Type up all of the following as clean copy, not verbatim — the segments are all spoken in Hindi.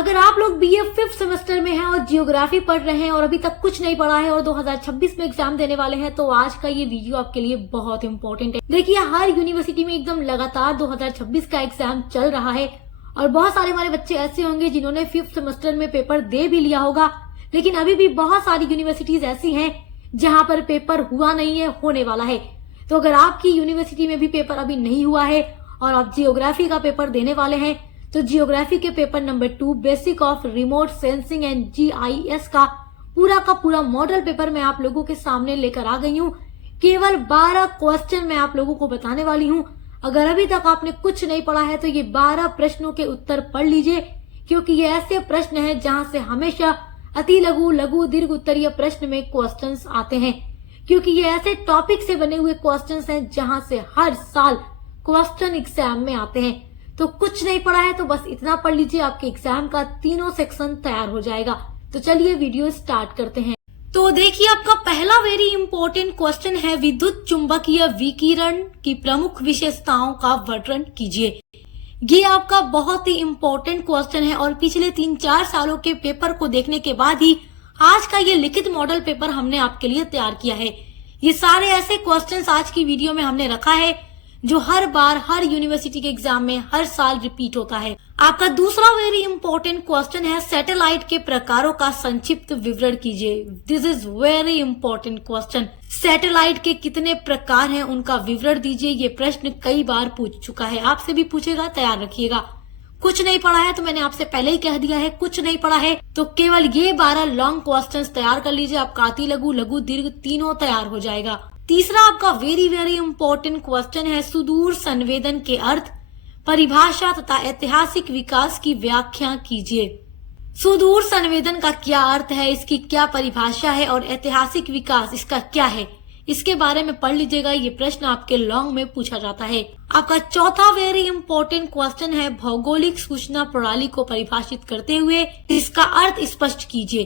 अगर आप लोग बीए 5th सेमेस्टर में हैं और जियोग्राफी पढ़ रहे हैं और अभी तक कुछ नहीं पढ़ा है और 2026 में एग्जाम देने वाले हैं तो आज का ये वीडियो आपके लिए बहुत इंपॉर्टेंट है। देखिए, हर यूनिवर्सिटी में एकदम लगातार 2026 का एग्जाम चल रहा है और बहुत सारे हमारे बच्चे ऐसे होंगे जिन्होंने 5th सेमेस्टर में पेपर दे भी लिया होगा, लेकिन अभी भी बहुत सारी यूनिवर्सिटीज ऐसी हैं जहां पर पेपर हुआ नहीं है, होने वाला है। तो अगर आपकी यूनिवर्सिटी में भी पेपर अभी नहीं हुआ है और आप जियोग्राफी का पेपर देने वाले हैं तो जियोग्राफी के paper number 2 basic of remote sensing and GIS का पूरा मॉडल पेपर मैं आप लोगों के सामने लेकर आ गई हूँ। केवल 12 क्वेश्चन मैं आप लोगों को बताने वाली हूँ। अगर अभी तक आपने कुछ नहीं पढ़ा है तो ये 12 प्रश्नों के उत्तर पढ़ लीजिए, क्योंकि ये ऐसे प्रश्न हैं जहां से हमेशा अति लघु, लघु, दीर्घ उत्तरीय प्रश्न में क्वेश्चंस आते हैं, क्योंकि ये ऐसे टॉपिक से बने हुए क्वेश्चंस हैं जहां से हर साल क्वेश्चन एग्जाम में आते हैं। तो कुछ नहीं पढ़ा है तो बस इतना पढ़ लीजिए, आपके एग्जाम का तीनों सेक्शन तैयार हो जाएगा। तो चलिए वीडियो स्टार्ट करते हैं। तो देखिए, आपका पहला वेरी इंपॉर्टेंट क्वेश्चन है, विद्युत चुंबकीय विकिरण की प्रमुख विशेषताओं का वर्णन कीजिए। ये आपका बहुत ही इंपॉर्टेंट क्वेश्चन है और पिछले 3-4 सालों के पेपर को देखने के बाद ही आज का ये लिखित मॉडल पेपर हमने आपके लिए तैयार किया है। ये सारे ऐसे क्वेश्चंस आज की वीडियो में हमने रखा है जो हर बार हर यूनिवर्सिटी के एग्जाम में हर साल रिपीट होता है। आपका दूसरा वेरी इंपॉर्टेंट क्वेश्चन है, सैटेलाइट के प्रकारों का संक्षिप्त विवरण कीजिए। This is very important question. Satellite के कितने प्रकार हैं उनका विवरण दीजिए। ये प्रश्न कई बार पूछ चुका है, आपसे भी पूछेगा, तैयार रखिएगा। कुछ नहीं पढ़ा है तो मैंने आपसे पहले ही कह दिया है, कुछ नहीं पढ़ा है तो केवल ये 12 लॉन्ग क्वेश्चंस तैयार कर लीजिए। आपका अति लघु, लघु, दीर्घ तीनों तैयार हो जाएगा। तीसरा आपका वेरी इंपॉर्टेंट क्वेश्चन है, सुदूर संवेदन के अर्थ, परिभाषा तथा ऐतिहासिक विकास की व्याख्या कीजिए। सुदूर संवेदन का क्या अर्थ है, इसकी क्या परिभाषा है और ऐतिहासिक विकास इसका क्या है, इसके बारे में पढ़ लीजिएगा। ये प्रश्न आपके लॉन्ग में पूछा जाता है। आपका चौथा वेरी इंपॉर्टेंट क्वेश्चन है, भौगोलिक सूचना प्रणाली को परिभाषित करते हुए इसका अर्थ स्पष्ट कीजिए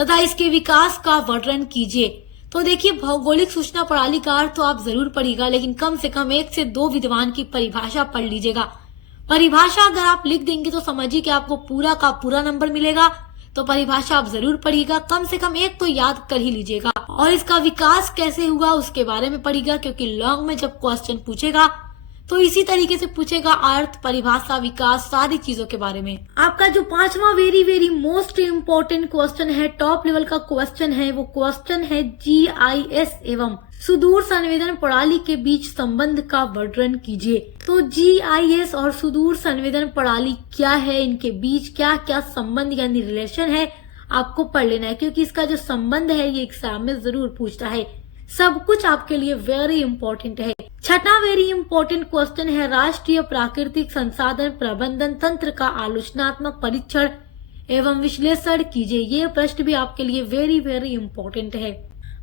तथा इसके विकास का वर्णन कीजिए। तो देखिए, भौगोलिक सूचना प्रणाली का अर्थ तो आप जरूर पढ़िएगा, लेकिन कम से कम 1 से 2 विद्वान की परिभाषा पढ़ लीजिएगा। परिभाषा अगर आप लिख देंगे तो समझिए कि आपको पूरा का पूरा नंबर मिलेगा। तो परिभाषा आप जरूर पढ़िएगा, कम से कम 1 तो याद कर ही लीजिएगा। और इसका विकास कैसे हुआ उसके बारे में पढ़िएगा, क्योंकि लॉन्ग में जब क्वेश्चन पूछेगा तो इसी तरीके से पूछेगा, अर्थ, परिभाषा, विकास, सारी चीजों के बारे में। आपका जो पांचवा वेरी मोस्ट इम्पोर्टेंट क्वेश्चन है, टॉप लेवल का क्वेश्चन है, वो क्वेश्चन है GIS एवं सुदूर संवेदन प्रणाली के बीच संबंध का वर्णन कीजिए। तो GIS और सुदूर संवेदन प्रणाली क्या है, इनके बीच क्या क्या संबंध यानी रिलेशन है, आपको पढ़ लेना है, क्योंकि इसका जो संबंध है ये एग्जाम में जरूर पूछता है। सब कुछ आपके लिए वेरी इंपॉर्टेंट है। छठा वेरी इंपॉर्टेंट क्वेश्चन है, राष्ट्रीय प्राकृतिक संसाधन प्रबंधन तंत्र का आलोचनात्मक परीक्षण एवं विश्लेषण कीजिए। ये प्रश्न भी आपके लिए वेरी इंपॉर्टेंट है।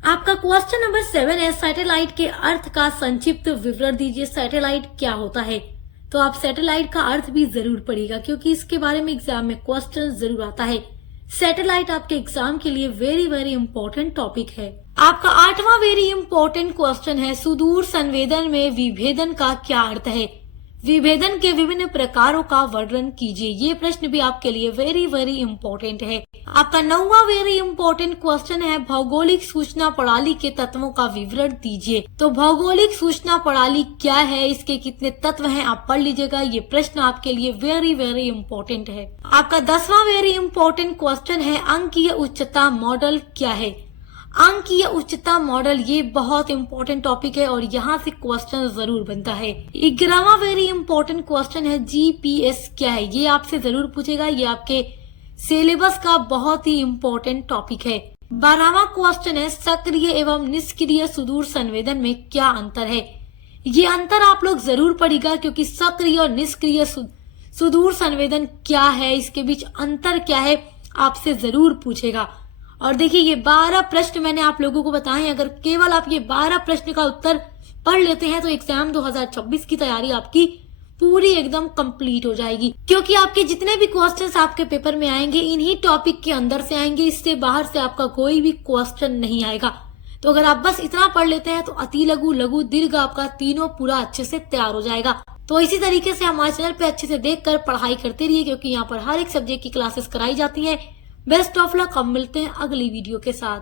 आपका क्वेश्चन नंबर 7 है, सैटेलाइट के अर्थ का संक्षिप्त विवरण दीजिए। सैटेलाइट क्या होता है, तो आप सैटेलाइट का अर्थ भी जरूर पढ़िएगा, क्योंकि इसके बारे में एग्जाम में क्वेश्चन जरूर आता है। सैटेलाइट आपके एग्जाम के लिए वेरी इंपॉर्टेंट टॉपिक है। आपका 8वां वेरी इंपॉर्टेंट क्वेश्चन है, सुदूर संवेदन में विभेदन का क्या अर्थ है, विभेदन के विभिन्न प्रकारों का वर्णन कीजिए। ये प्रश्न भी आपके लिए वेरी इंपॉर्टेंट है। आपका 9वां वेरी इंपॉर्टेंट क्वेश्चन है, भौगोलिक सूचना प्रणाली के तत्वों का विवरण दीजिए। तो भौगोलिक सूचना प्रणाली क्या है, इसके कितने तत्व हैं, आप पढ़ लीजिएगा। ये प्रश्न आपके लिए वेरी इंपॉर्टेंट है। आपका 10वां वेरी इंपॉर्टेंट क्वेश्चन है, अंकीय उच्चता मॉडल क्या है। अंकीय उच्चता मॉडल ये बहुत इंपॉर्टेंट टॉपिक है और यहाँ से क्वेश्चन जरूर बनता है। 11वां वेरी इंपॉर्टेंट क्वेश्चन है, GPS क्या है, ये आपसे जरूर पूछेगा। ये आपके सिलेबस का बहुत ही इंपॉर्टेंट टॉपिक है। 12वां क्वेश्चन है, सक्रिय एवं निष्क्रिय सुदूर संवेदन में क्या अंतर है। ये अंतर आप लोग जरूर पढ़िएगा, क्योंकि सक्रिय और निष्क्रिय सुदूर संवेदन क्या है, इसके बीच अंतर क्या है, आपसे जरूर पूछेगा। और देखिए, ये 12 प्रश्न मैंने आप लोगों को बताए। अगर केवल आप ये 12 प्रश्न का उत्तर पढ़ लेते हैं तो एग्जाम 2026 की तैयारी आपकी पूरी एकदम कंप्लीट हो जाएगी, क्योंकि आपके जितने भी क्वेश्चंस आपके पेपर में आएंगे इन्हीं टॉपिक के अंदर से आएंगे। इससे बाहर से आपका कोई भी क्वेश्चन नहीं आएगा। तो अगर आप बस इतना पढ़ लेते हैं तो अति लघु, लघु, दीर्घ आपका तीनों पूरा अच्छे से तैयार हो जाएगा। तो इसी तरीके से हमारे चैनल पे अच्छे से देखकर पढ़ाई करते रहिए, क्योंकि यहाँ पर हर एक सब्जेक्ट की क्लासेस कराई जाती है। Best of luck. अब मिलते हैं अगली वीडियो के साथ।